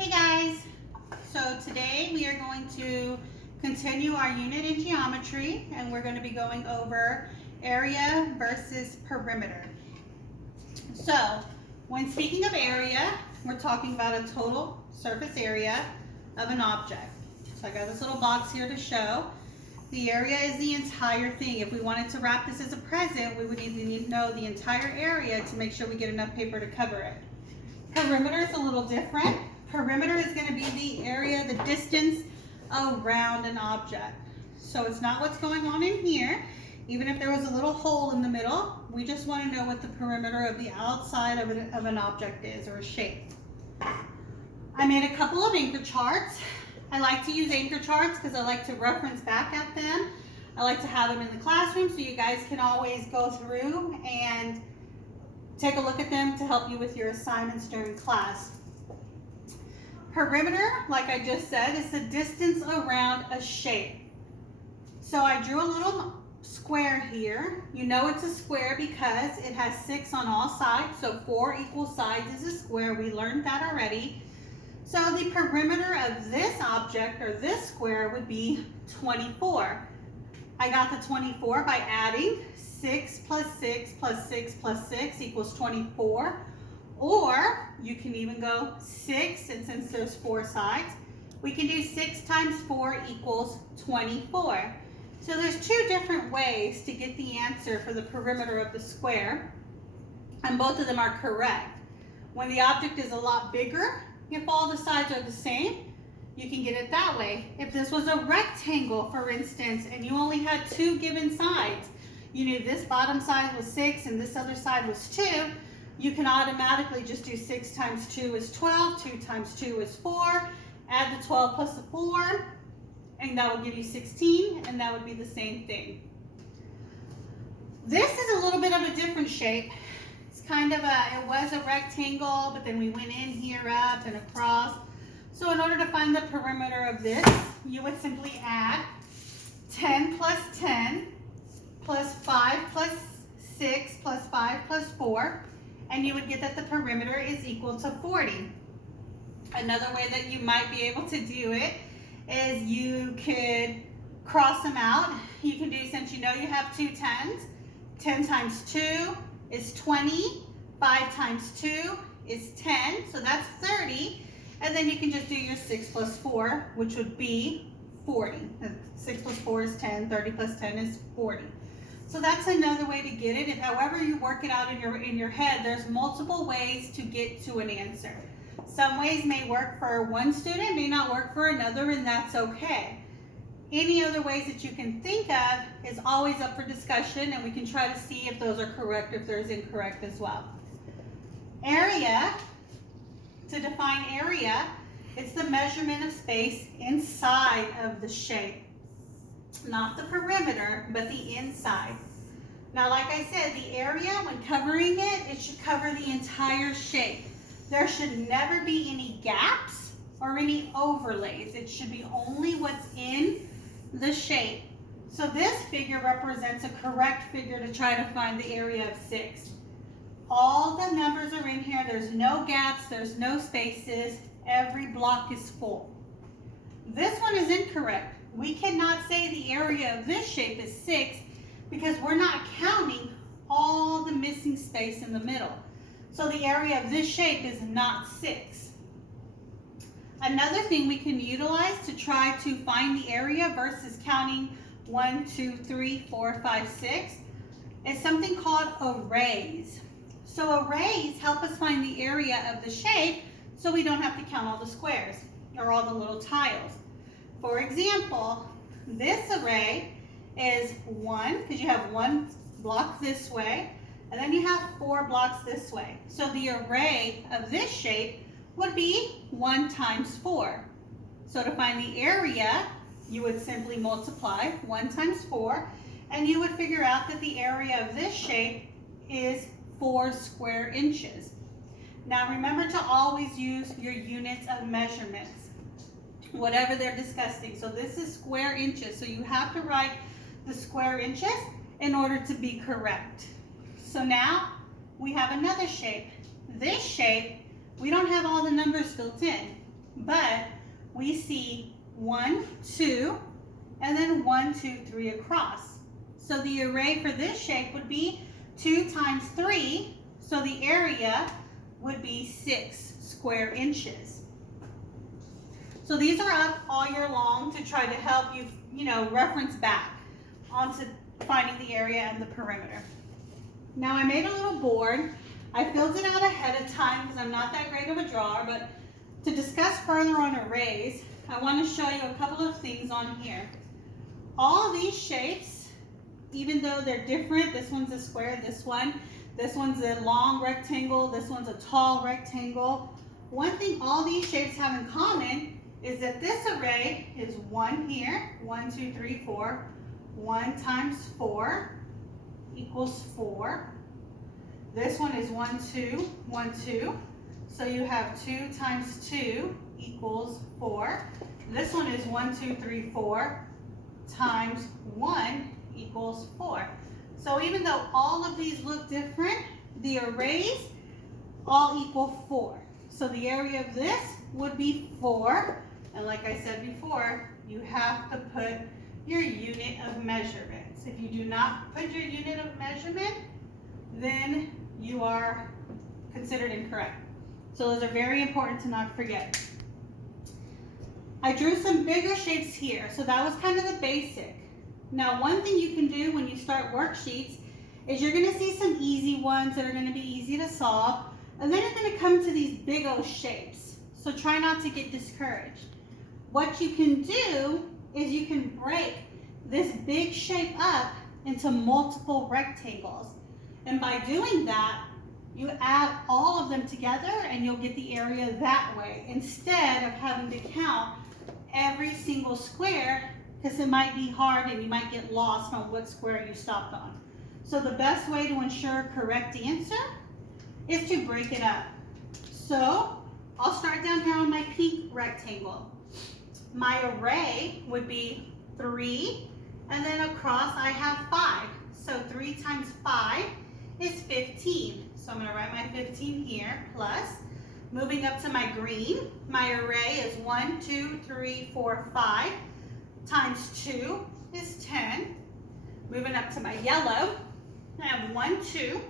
Hey guys! So today we are going to continue our unit in geometry and we're going to be going over area versus perimeter. So when speaking of area, we're talking about a total surface area of an object. So I got this little box here to show. The area is the entire thing. If we wanted to wrap this as a present, we would need to know the entire area to make sure we get enough paper to cover it. Perimeter is a little different. Perimeter is going to be the area, the distance around an object. So it's not what's going on in here. Even if there was a little hole in the middle, we just want to know what the perimeter of the outside of an object is, or a shape. I made a couple of anchor charts. I like to use anchor charts because I like to reference back at them. I like to have them in the classroom so you guys can always go through and take a look at them to help you with your assignments during class. Perimeter, like I just said, is the distance around a shape. So I drew a little square here. You know it's a square because it has 6 on all sides, so 4 equal sides is a square. We learned that already. So the perimeter of this object, or this square, would be 24. I got the 24 by adding 6 plus 6 plus 6 plus 6 equals 24. Or you can even go 6, and since there's 4 sides, we can do 6 times 4 equals 24. So there's 2 different ways to get the answer for the perimeter of the square, and both of them are correct. When the object is a lot bigger, if all the sides are the same, you can get it that way. If this was a rectangle, for instance, and you only had 2 given sides, you knew this bottom side was 6 and this other side was 2, you can automatically just do 6 times 2 is 12, 2 times 2 is 4, add the 12 plus the 4, and that would give you 16, and that would be the same thing. This is a little bit of a different shape. It's kind of it was a rectangle, but then we went in here, up, and across. So in order to find the perimeter of this, you would simply add 10 plus 10 plus 5 plus 6 plus 5 plus 4, and you would get that the perimeter is equal to 40. Another way that you might be able to do it is you could cross them out. You can do, since you know you have 2 10s, 10 times 2 is 20, 5 times 2 is 10, so that's 30, and then you can just do your 6 plus 4, which would be 40. 6 plus 4 is 10, 30 plus 10 is 40. So that's another way to get it. If however you work it out in your head, there's multiple ways to get to an answer. Some ways may work for one student, may not work for another, and that's okay. Any other ways that you can think of is always up for discussion, and we can try to see if those are correct, if there's incorrect as well. Area, to define area, it's the measurement of space inside of the shape. Not the perimeter, but the inside. Now, like I said, the area, when covering it, it should cover the entire shape. There should never be any gaps or any overlays. It should be only what's in the shape. So this figure represents a correct figure to try to find the area of 6. All the numbers are in here. There's no gaps. There's no spaces. Every block is full. This one is incorrect. We cannot say the area of this shape is 6 because we're not counting all the missing space in the middle. So the area of this shape is not 6. Another thing we can utilize to try to find the area versus counting 1, 2, 3, 4, 5, 6 is something called arrays. So arrays help us find the area of the shape so we don't have to count all the squares or all the little tiles. For example, this array is 1, because you have 1 block this way, and then you have 4 blocks this way. So the array of this shape would be 1 times 4. So to find the area, you would simply multiply 1 times 4, and you would figure out that the area of this shape is 4 square inches. Now remember to always use your units of measurements, whatever they're discussing. So this is square inches, so you have to write the square inches in order to be correct. So now we have another shape. This shape, we don't have all the numbers built in. but we see 1, 2, and then 1, 2, 3 across. So the array for this shape would be 2 times 3, so the area would be 6 square inches. So these are up all year long to try to help you, reference back onto finding the area and the perimeter. Now I made a little board. I filled it out ahead of time because I'm not that great of a drawer, but to discuss further on arrays, I want to show you a couple of things on here. All of these shapes, even though they're different, this one's a square, this one's a long rectangle, this one's a tall rectangle. One thing all these shapes have in common is that this array is 1 here, 1, 2, 3, 4. 1 times 4 equals 4. This one is 1, 2, 1, 2. So you have 2 times 2 equals 4. This one is 1, 2, 3, 4 times 1 equals 4. So even though all of these look different, the arrays all equal 4. So the area of this would be 4. And like I said before, you have to put your unit of measurements. If you do not put your unit of measurement, then you are considered incorrect. So those are very important to not forget. I drew some bigger shapes here, so that was kind of the basic. Now, one thing you can do when you start worksheets is you're going to see some easy ones that are going to be easy to solve, and then you're going to come to these big old shapes. So try not to get discouraged. What you can do is you can break this big shape up into multiple rectangles. And by doing that, you add all of them together and you'll get the area that way, instead of having to count every single square, because it might be hard and you might get lost on what square you stopped on. So the best way to ensure a correct answer is to break it up. So I'll start down here on my pink rectangle. My array would be 3, and then across I have 5. So 3 times 5 is 15. So I'm going to write my 15 here, plus. Moving up to my green, my array is 1, 2, 3, 4, 5. Times 2 is 10. Moving up to my yellow, I have 1, 2.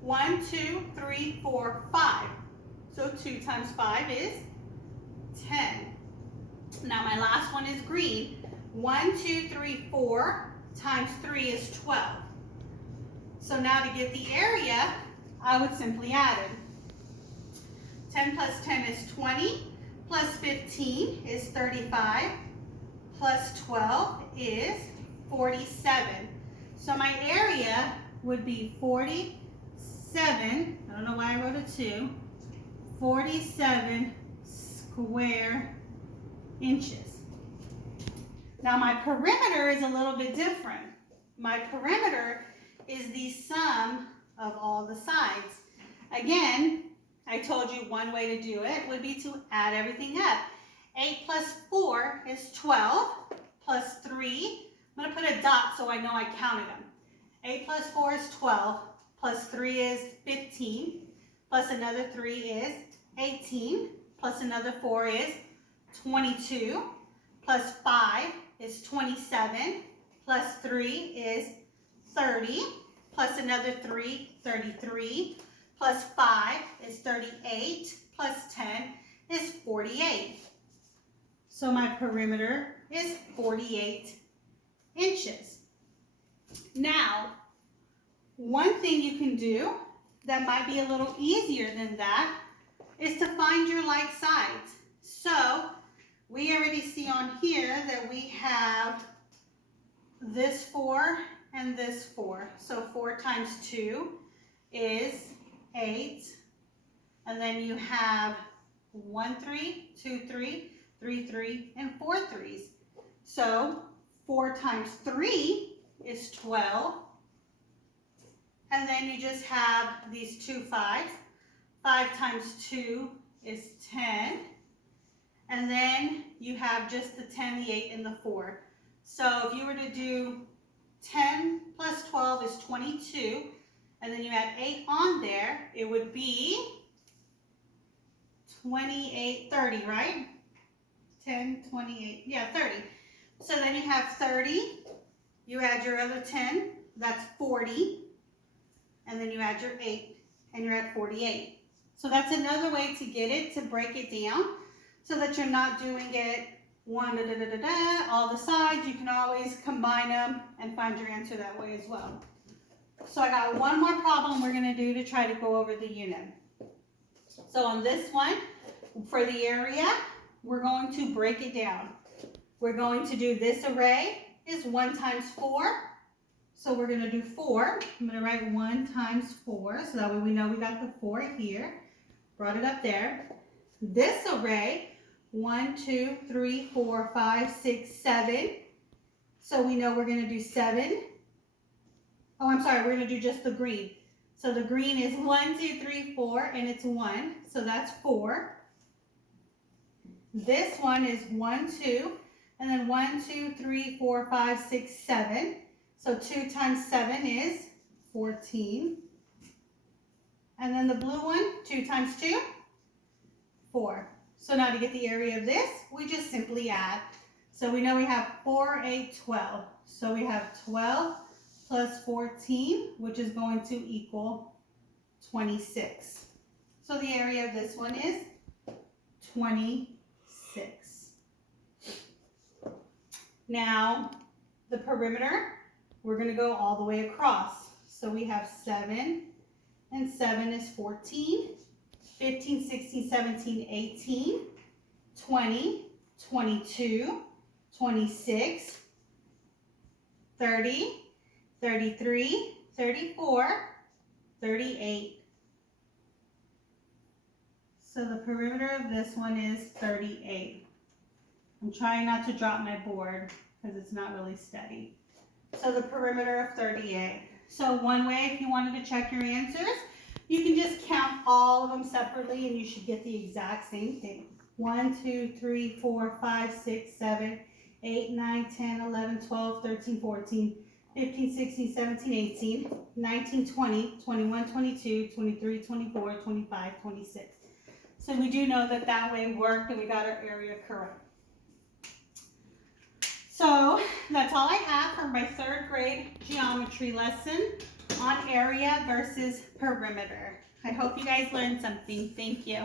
1, 2, 3, 4, 5. So 2 times 5 is 10. Now my last one is green. 1, 2, 3, 4 times 3 is 12. So now to get the area, I would simply add it. 10 plus 10 is 20, plus 15 is 35, plus 12 is 47. So my area would be 47, I don't know why I wrote a 2, 47 square inches. Now my perimeter is a little bit different. My perimeter is the sum of all the sides. Again, I told you one way to do it would be to add everything up. 8 plus 4 is 12, plus 3, I'm going to put a dot so I know I counted them. 8 plus 4 is 12, plus 3 is 15, plus another 3 is 18, plus another 4 is 22, plus 5 is 27, plus 3 is 30, plus another 3, 33, plus 5 is 38, plus 10 is 48. So my perimeter is 48 inches. Now, one thing you can do that might be a little easier than that is to find your like sides. So we already see on here that we have this 4 and this 4. So 4 times 2 is 8. And then you have 1 3, 2 3, 3 3, and 4 3s. So 4 times 3 is 12. And then you just have these 2 5s. 5 times 2 is 10. And then you have just the 10, the 8, and the 4. So if you were to do 10 plus 12 is 22, and then you add 8 on there, it would be 28, 30, right? 10, 28, yeah, 30. So then you have 30, you add your other 10, that's 40, and then you add your 8, and you're at 48. So that's another way to get it, to break it down, so that you're not doing it one, all the sides. You can always combine them and find your answer that way as well. So I got one more problem we're gonna do to try to go over the unit. So on this one, for the area, we're going to break it down. We're going to do this array is 1 times 4. So we're going to do 4. I'm going to write 1 times 4. So that way we know we got the 4 here. Brought it up there. This array, 1, 2, 3, 4, 5, 6, 7. So we know we're going to do 7. Oh, I'm sorry. We're going to do just the green. So the green is 1, 2, 3, 4, and it's 1. So that's 4. This one is 1, 2, and then 1, 2, 3, 4, 5, 6, 7. So 2 times 7 is 14. And then the blue one, 2 times 2, 4. So now to get the area of this, we just simply add. So we know we have 4, 8, 12. So we have 12 plus 14, which is going to equal 26. So the area of this one is 26. Now, the perimeter, we're going to go all the way across. So we have 7, and 7 is 14, 15, 16, 17, 18, 20, 22, 26, 30, 33, 34, 38. So the perimeter of this one is 38. I'm trying not to drop my board because it's not really steady. So the perimeter of 38. So one way, if you wanted to check your answers, you can just count all of them separately and you should get the exact same thing. 1, 2, 3, 4, 5, 6, 7, 8, 9, 10, 11, 12, 13, 14, 15, 16, 17, 18, 19, 20, 21, 22, 23, 24, 25, 26. So we do know that that way worked and we got our area correct. So that's all I have for my 3rd grade geometry lesson on area versus perimeter. I hope you guys learned something. Thank you.